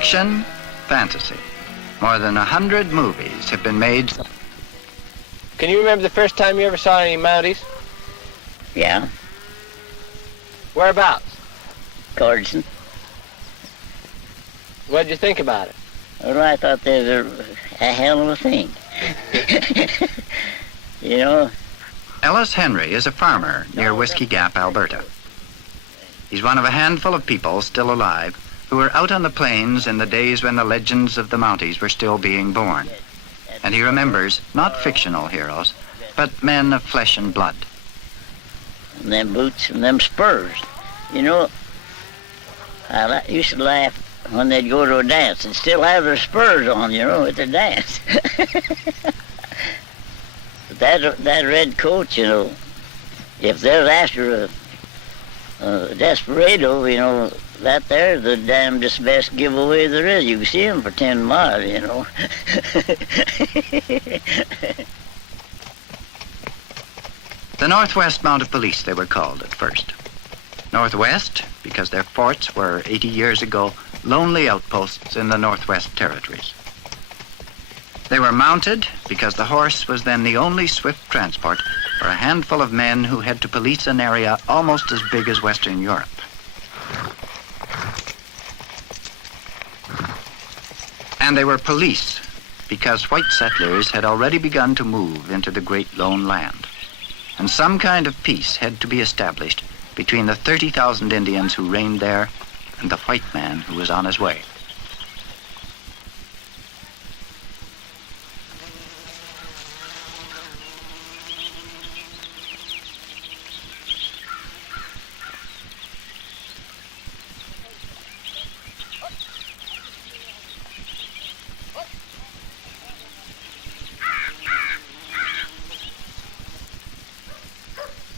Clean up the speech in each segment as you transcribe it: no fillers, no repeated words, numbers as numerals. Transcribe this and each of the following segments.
Fiction, fantasy. More than 100 movies have been made. Can you remember the first time you ever saw any Mounties? Yeah. Whereabouts? Carson. What did you think about it? Well, I thought they were a hell of a thing. You know? Ellis Henry is a farmer near Whisky Gap, Alberta. He's one of a handful of people still alive who were out on the plains in the days when the legends of the Mounties were still being born. And he remembers not fictional heroes, but men of flesh and blood. And them boots and them spurs. You know, I used to laugh when they'd go to a dance and still have their spurs on, you know, at the dance. But that red coat, you know, if they're after a desperado, you know, that there's the damnedest best giveaway there is. You can see them for 10 miles, you know. The Northwest Mounted Police, they were called at first. Northwest, because their forts were 80 years ago lonely outposts in the Northwest Territories. They were mounted because the horse was then the only swift transport for a handful of men who had to police an area almost as big as Western Europe. And they were police because white settlers had already begun to move into the great lone land. And some kind of peace had to be established between the 30,000 Indians who reigned there and the white man who was on his way.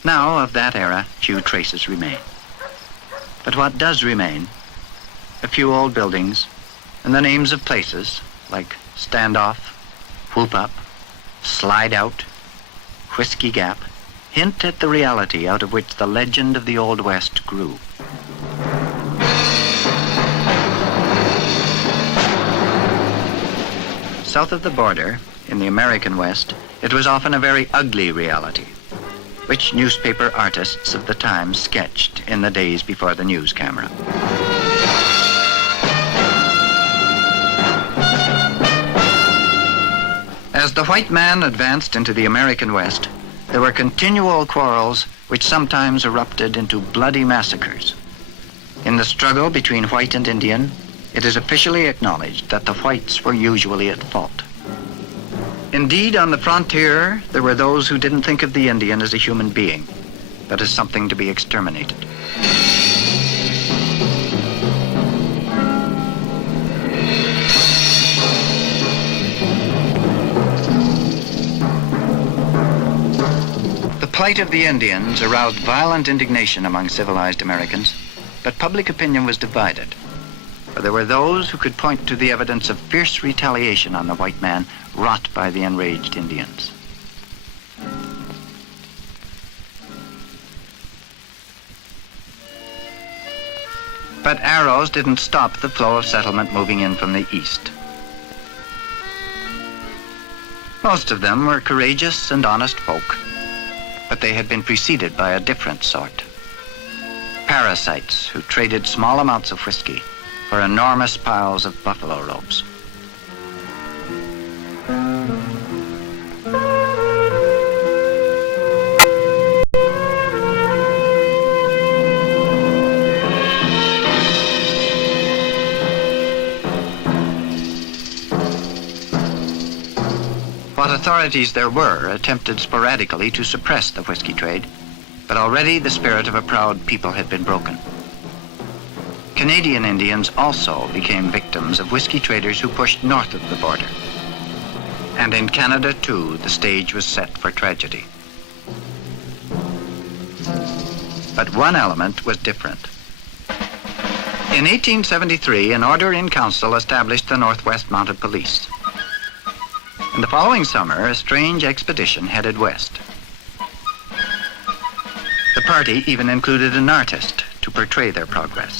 Now, of that era, few traces remain. But what does remain? A few old buildings and the names of places like Standoff, Whoop Up, Slide Out, Whisky Gap hint at the reality out of which the legend of the Old West grew. South of the border, in the American West, it was often a very ugly reality, which newspaper artists of the time sketched in the days before the news camera. As the white man advanced into the American West, there were continual quarrels which sometimes erupted into bloody massacres. In the struggle between white and Indian, it is officially acknowledged that the whites were usually at fault. Indeed, on the frontier, there were those who didn't think of the Indian as a human being, but as something to be exterminated. The plight of the Indians aroused violent indignation among civilized Americans, but public opinion was divided. For there were those who could point to the evidence of fierce retaliation on the white man wrought by the enraged Indians. But arrows didn't stop the flow of settlement moving in from the east. Most of them were courageous and honest folk, but they had been preceded by a different sort. Parasites who traded small amounts of whiskey for enormous piles of buffalo robes. What authorities there were attempted sporadically to suppress the whiskey trade, but already the spirit of a proud people had been broken. Canadian Indians also became victims of whiskey traders who pushed north of the border. And in Canada, too, the stage was set for tragedy. But one element was different. In 1873, an order in council established the Northwest Mounted Police. In the following summer, a strange expedition headed west. The party even included an artist to portray their progress.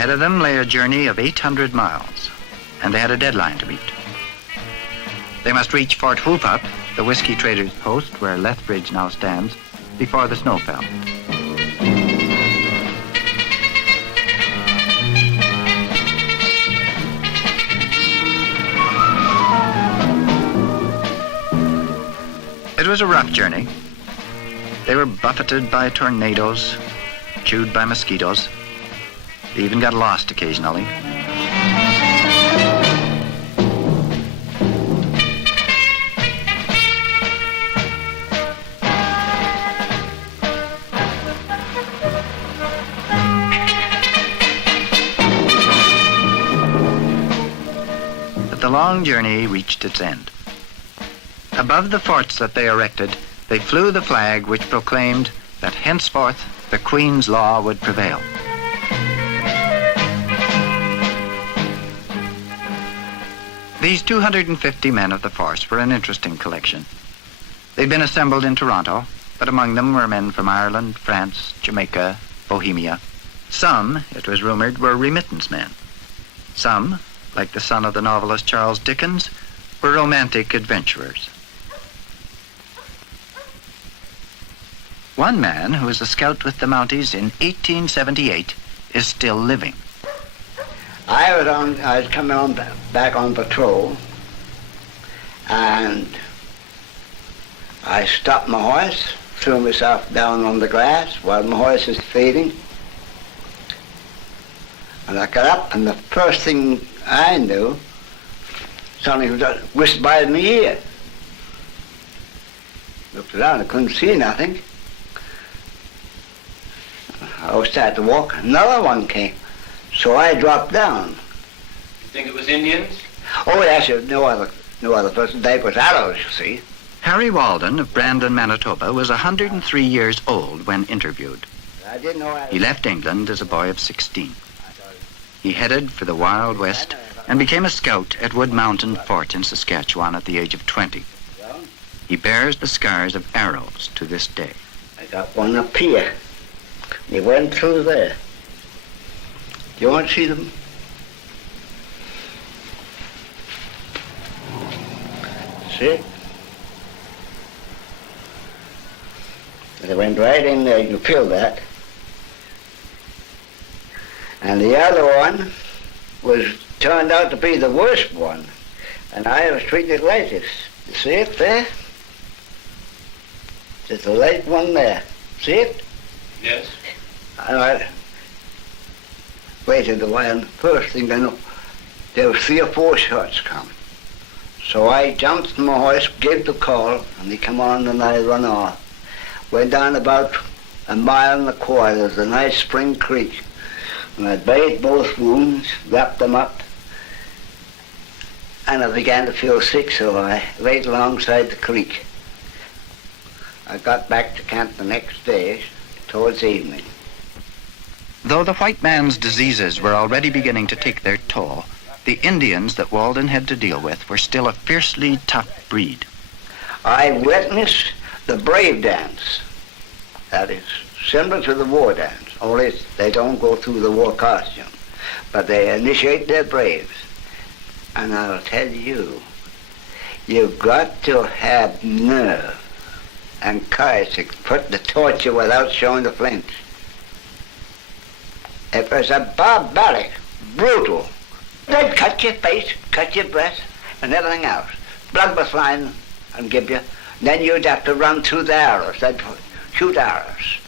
Ahead of them lay a journey of 800 miles, and they had a deadline to meet. They must reach Fort Whoopop, the whiskey traders' post where Lethbridge now stands, before the snow fell. It was a rough journey. They were buffeted by tornadoes, chewed by mosquitoes. They even got lost occasionally. But the long journey reached its end. Above the forts that they erected, they flew the flag which proclaimed that henceforth the Queen's law would prevail. These 250 men of the force were an interesting collection. They'd been assembled in Toronto, but among them were men from Ireland, France, Jamaica, Bohemia. Some, it was rumored, were remittance men. Some, like the son of the novelist Charles Dickens, were romantic adventurers. One man who was a scout with the Mounties in 1878 is still living. I was coming on back on patrol, and I stopped my horse, threw myself down on the grass while my horse was feeding, and I got up, and the first thing I knew, something whisked by my ear. Looked around, I couldn't see nothing. I started to walk, another one came. So I dropped down. You think it was Indians? Oh, yes, no other person. They was arrows, you see. Harry Walden of Brandon, Manitoba, was 103 years old when interviewed. I didn't know He left England as a boy of 16. He headed for the Wild West and became a scout at Wood Mountain Fort in Saskatchewan at the age of 20. He bears the scars of arrows to this day. I got one up here. He went through there. You want to see them? See? They went right in there, you can feel that. And the other one turned out to be the worst one. And I was treating it like this. You see it there? There's the light one there. See it? Yes. And I waited a while. First thing I know, there were 3 or 4 shots coming. So I jumped on my horse, gave the call, and they come on and I run off. Went down about 1.25 miles. There's a nice spring creek. And I bathed both wounds, wrapped them up, and I began to feel sick, so I laid alongside the creek. I got back to camp the next day, towards evening. Though the white man's diseases were already beginning to take their toll, the Indians that Walden had to deal with were still a fiercely tough breed. I witnessed the brave dance. That is similar to the war dance, only they don't go through the war costume, but they initiate their braves. And I'll tell you, you've got to have nerve and courage to put the torture without showing the flinch. It was a barbaric, brutal. They'd cut your face, cut your breast, and everything else. Blood was flying and give you. Then you'd have to run through the arrows. They'd shoot arrows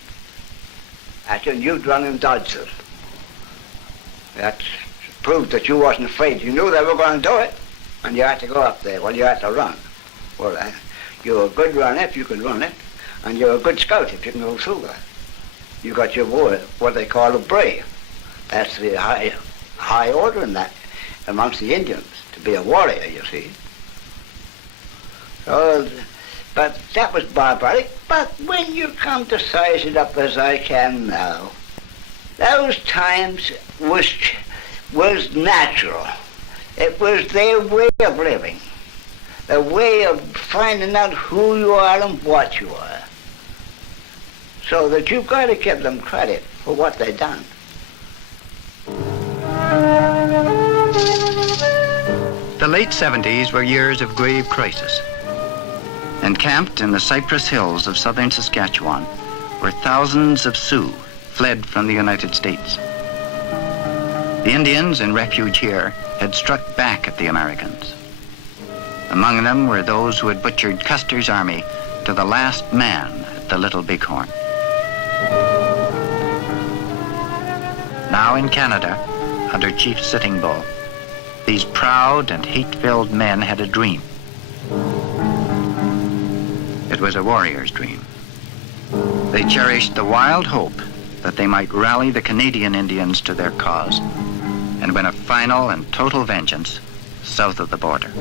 at you, and you'd run and dodge them. That proved that you wasn't afraid. You knew they were going to do it, and you had to go up there. Well, you had to run. Well, you're a good runner if you can run it, and you're a good scout if you can go through that. You got your word, what they call a brave. That's the high order in that amongst the Indians, to be a warrior, you see. So, but that was barbaric. But when you come to size it up as I can now, those times was natural. It was their way of living, a way of finding out who you are and what you are. So that you've got to give them credit for what they've done. The late 70s were years of grave crisis. Encamped in the Cypress Hills of southern Saskatchewan were thousands of Sioux fled from the United States. The Indians in refuge here had struck back at the Americans. Among them were those who had butchered Custer's army to the last man at the Little Bighorn. Now in Canada, under Chief Sitting Bull, these proud and hate-filled men had a dream. It was a warrior's dream. They cherished the wild hope that they might rally the Canadian Indians to their cause and win a final and total vengeance south of the border.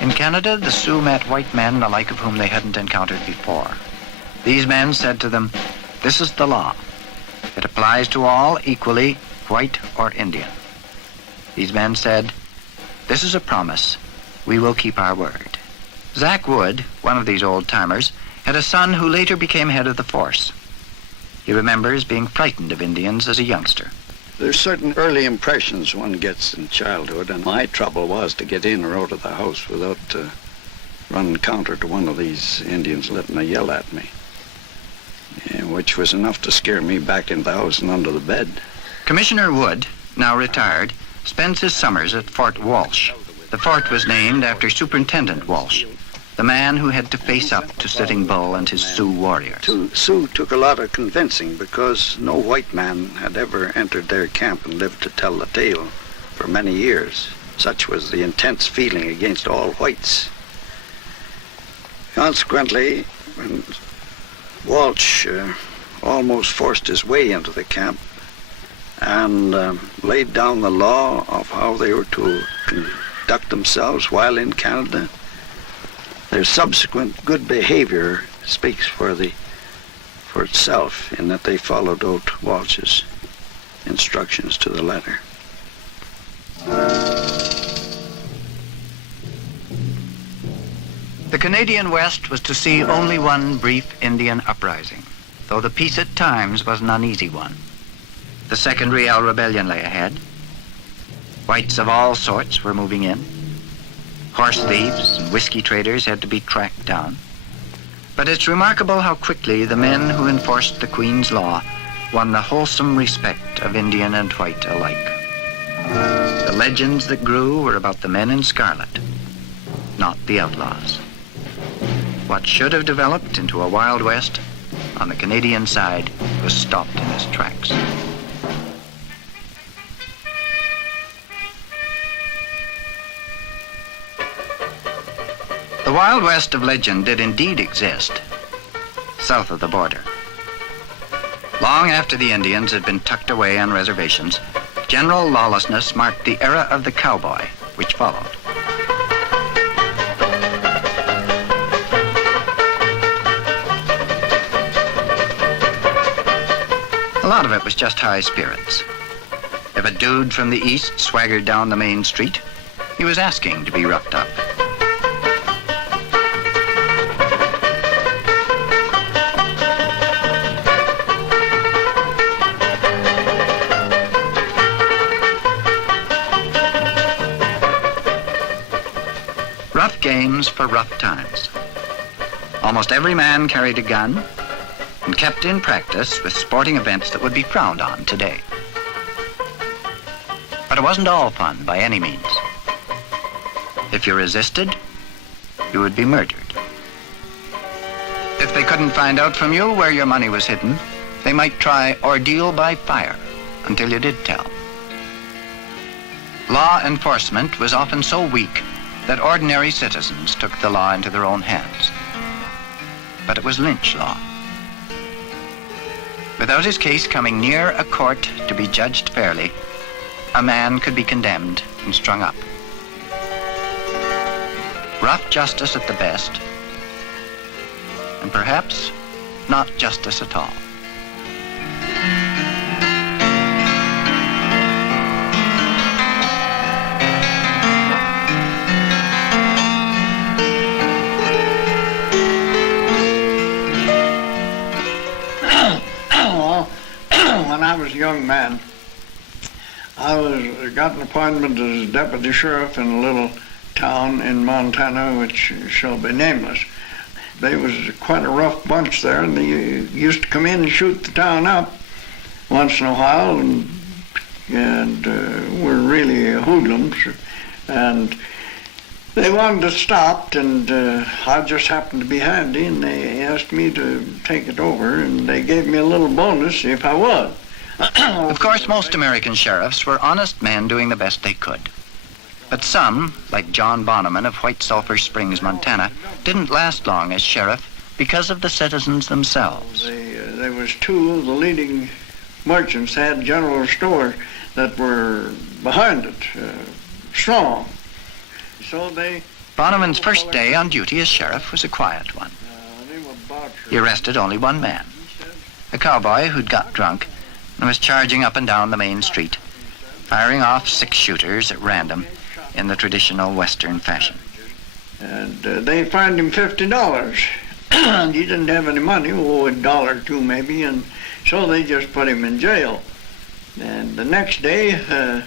In Canada, the Sioux met white men, the like of whom they hadn't encountered before. These men said to them, "This is the law. It applies to all equally, white or Indian." These men said, "This is a promise. We will keep our word." Zach Wood, one of these old-timers, had a son who later became head of the force. He remembers being frightened of Indians as a youngster. There's certain early impressions one gets in childhood, and my trouble was to get in or out of the house without running counter to one of these Indians letting a yell at me, which was enough to scare me back in the house and under the bed. Commissioner Wood, now retired, spends his summers at Fort Walsh. The fort was named after Superintendent Walsh, the man who had to face up to Sitting Bull and his Sioux warriors. Sioux took a lot of convincing because no white man had ever entered their camp and lived to tell the tale for many years. Such was the intense feeling against all whites. Consequently, when Walsh almost forced his way into the camp and laid down the law of how they were to conduct themselves while in Canada, their subsequent good behavior speaks for itself in that they followed out Walsh's instructions to the letter. The Canadian West was to see only one brief Indian uprising, though the peace at times was an uneasy one. The Second Riel Rebellion lay ahead. Whites of all sorts were moving in. Horse thieves and whiskey traders had to be tracked down. But it's remarkable how quickly the men who enforced the Queen's law won the wholesome respect of Indian and white alike. The legends that grew were about the men in scarlet, not the outlaws. What should have developed into a Wild West on the Canadian side was stopped in its tracks. The Wild West of legend did indeed exist, south of the border. Long after the Indians had been tucked away on reservations, general lawlessness marked the era of the cowboy, which followed. A lot of it was just high spirits. If a dude from the east swaggered down the main street, he was asking to be roughed up. Rough games for rough times. Almost every man carried a gun and kept in practice with sporting events that would be frowned on today. But it wasn't all fun by any means. If you resisted, you would be murdered. If they couldn't find out from you where your money was hidden, they might try ordeal by fire until you did tell. Law enforcement was often so weak that ordinary citizens took the law into their own hands. But it was lynch law. Without his case coming near a court to be judged fairly, a man could be condemned and strung up. Rough justice at the best, and perhaps not justice at all. Well, when I was a young man, I got an appointment as deputy sheriff in a little town in Montana, which shall be nameless. They was quite a rough bunch there, and they used to come in and shoot the town up once in a while, and were really hoodlums. And they wanted to stop, and I just happened to be handy, and they asked me to take it over, and they gave me a little bonus if I would. Of course, most American sheriffs were honest men doing the best they could. But some, like Shawn Bonham of White Sulphur Springs, Montana, didn't last long as sheriff because of the citizens themselves. There was two of the leading merchants had general stores that were behind it, strong. So Bonham's first day on duty as sheriff was a quiet one. He arrested only one man, a cowboy who'd got drunk and was charging up and down the main street, firing off 6-shooters at random in the traditional Western fashion. And they fined him $50. And he didn't have any money, a dollar or two maybe, and so they just put him in jail. And the next day, it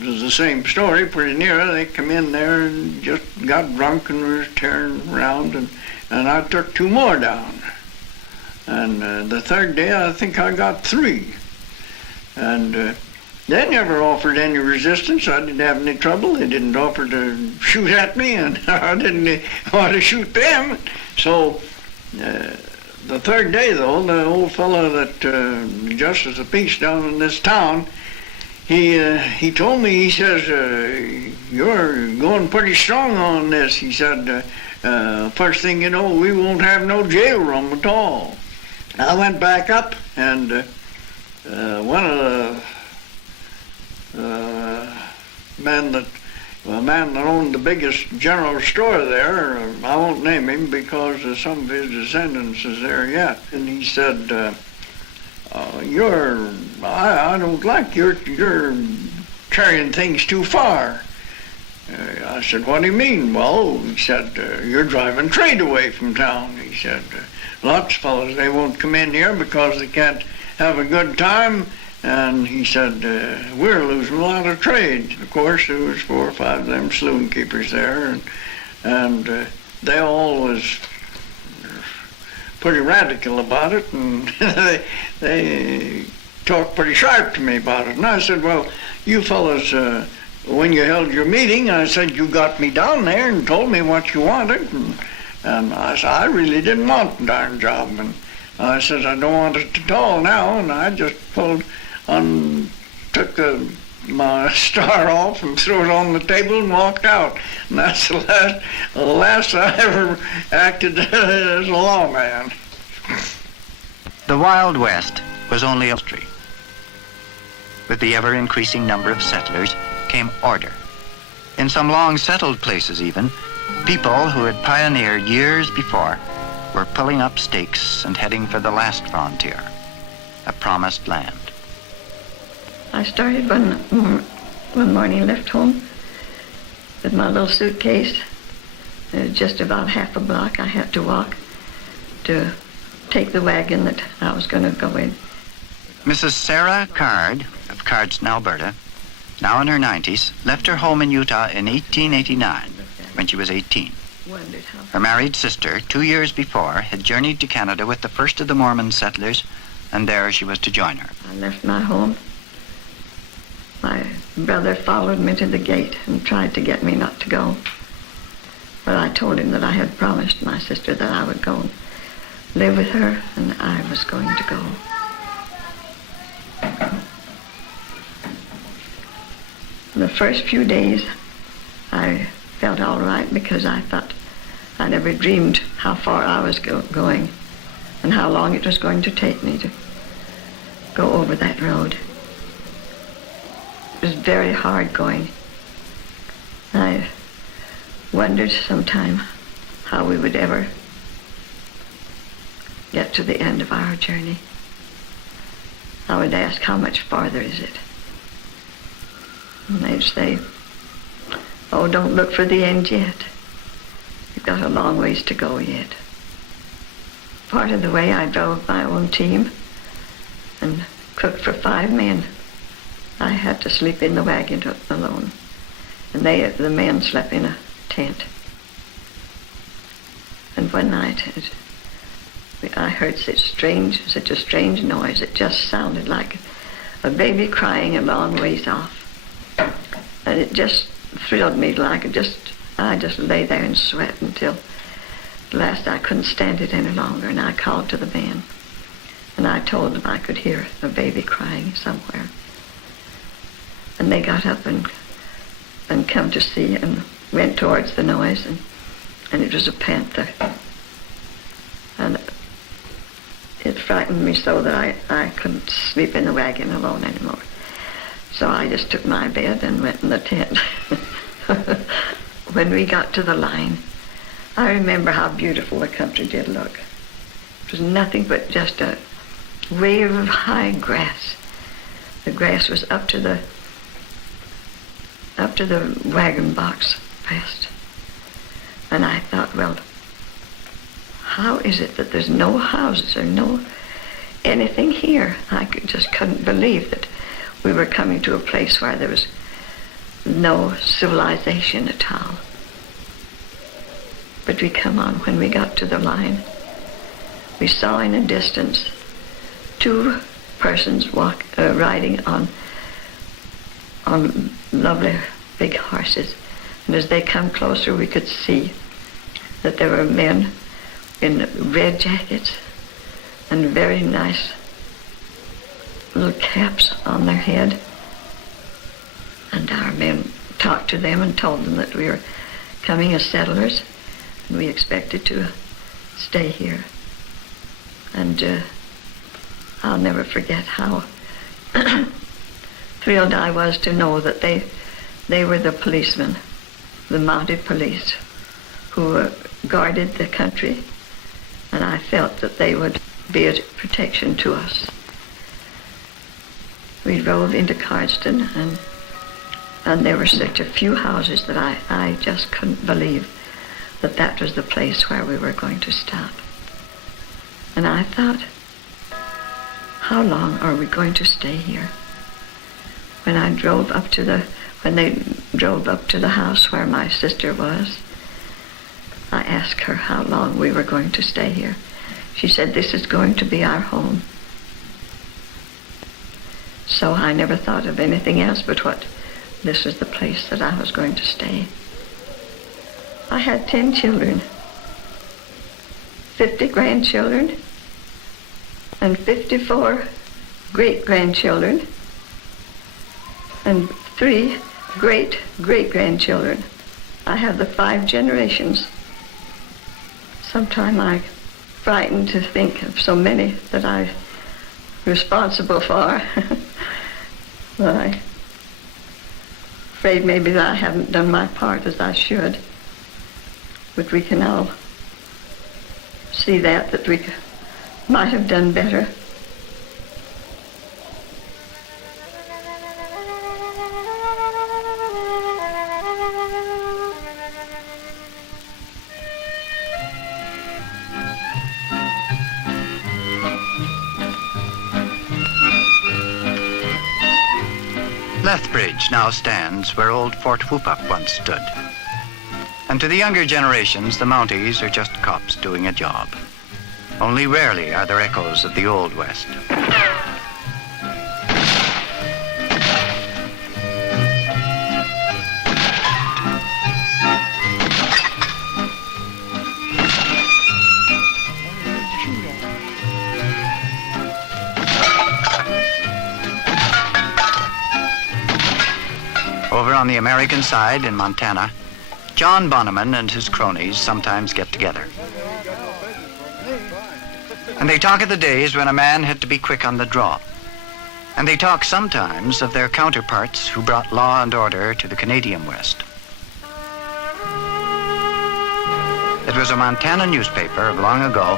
was the same story, pretty near. They come in there and just got drunk and was tearing around, and I took 2 more down. And the third day, I think I got 3. And they never offered any resistance. I didn't have any trouble. They didn't offer to shoot at me, and I didn't want to shoot them. So the third day, though, the old fellow that justice of peace down in this town, he told me, he says, you're going pretty strong on this. He said, first thing you know, we won't have no jail room at all. I went back up, and one of the man that owned the biggest general store there, I won't name him because some of his descendants is there yet, and he said, I don't like you're carrying things too far. I said, what do you mean? Well, he said, you're driving trade away from town. He said, lots of fellows, they won't come in here because they can't have a good time. And he said, we're losing a lot of trade. Of course, there was 4 or 5 of them saloon keepers there, and they all was pretty radical about it, and they talked pretty sharp to me about it. And I said, well, you fellas, when you held your meeting, I said, you got me down there and told me what you wanted, and I said, I really didn't want the darn job, and I said, I don't want it at all now, and I just took my star off and threw it on the table and walked out. And that's the last I ever acted as a lawman. The Wild West was only a history. With the ever-increasing number of settlers came order. In some long-settled places even, people who had pioneered years before were pulling up stakes and heading for the last frontier, a promised land. I started one morning, left home with my little suitcase. Just about half a block I had to walk to take the wagon that I was going to go in. Mrs. Sarah Card of Cardston, Alberta, now in her 90s, left her home in Utah in 1889 when she was 18. Her married sister, 2 years before, had journeyed to Canada with the first of the Mormon settlers, and there she was to join her. I left my home. My brother followed me to the gate and tried to get me not to go. But I told him that I had promised my sister that I would go and live with her, and I was going to go. The first few days, I felt all right because I thought I never dreamed how far I was going and how long it was going to take me to go over that road. It was very hard going. I wondered sometime how we would ever get to the end of our journey. I would ask, how much farther is it? And they'd say, oh, don't look for the end yet. You've got a long ways to go yet. part of the way I drove my own team and cooked for 5 men. I had to sleep in the wagon alone, and the men slept in a tent. And one night, I heard such a strange noise. It just sounded like a baby crying a long ways off. And it just thrilled me I just lay there and sweat until at last I couldn't stand it any longer, and I called to the man. And I told them I could hear a baby crying somewhere. And they got up and come to see and went towards the noise, and it was a panther. And it frightened me so that I couldn't sleep in the wagon alone anymore. So I just took my bed and went in the tent. When we got to the line, I remember how beautiful the country did look. It was nothing but just a wave of high grass. The grass was up to the wagon box past. And I thought, well, how is it that there's no houses or no anything here? I just couldn't believe that we were coming to a place where there was no civilization at all. But when we got to the line, we saw in a distance 2 persons riding on lovely big horses. And as they come closer, we could see that there were men in red jackets and very nice little caps on their head. And our men talked to them and told them that we were coming as settlers, and we expected to stay here. And I'll never forget how thrilled I was to know that they were the policemen, the mounted police, who guarded the country, and I felt that they would be a protection to us. We drove into Cardston, and there were such a few houses that I just couldn't believe that was the place where we were going to stop. And I thought, how long are we going to stay here? When they drove up to the house where my sister was, I asked her how long we were going to stay here. She said, this is going to be our home. So I never thought of anything else but this was the place that I was going to stay. I had 10 children, 50 grandchildren, and 54 great-grandchildren, and 3 great-great-grandchildren. I have the 5 generations. Sometimes I'm frightened to think of so many that I'm responsible for. Well, I'm afraid maybe that I haven't done my part as I should. But we can all see that we might have done better. Lethbridge now stands where old Fort Whoop-Up once stood. And to the younger generations, the Mounties are just cops doing a job. Only rarely are there echoes of the Old West. Over on the American side in Montana, Shawn Bonham and his cronies sometimes get together. And they talk of the days when a man had to be quick on the draw. And they talk sometimes of their counterparts who brought law and order to the Canadian West. It was a Montana newspaper of long ago,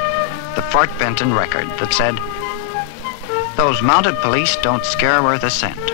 the Fort Benton Record, that said, "Those mounted police don't scare worth a cent.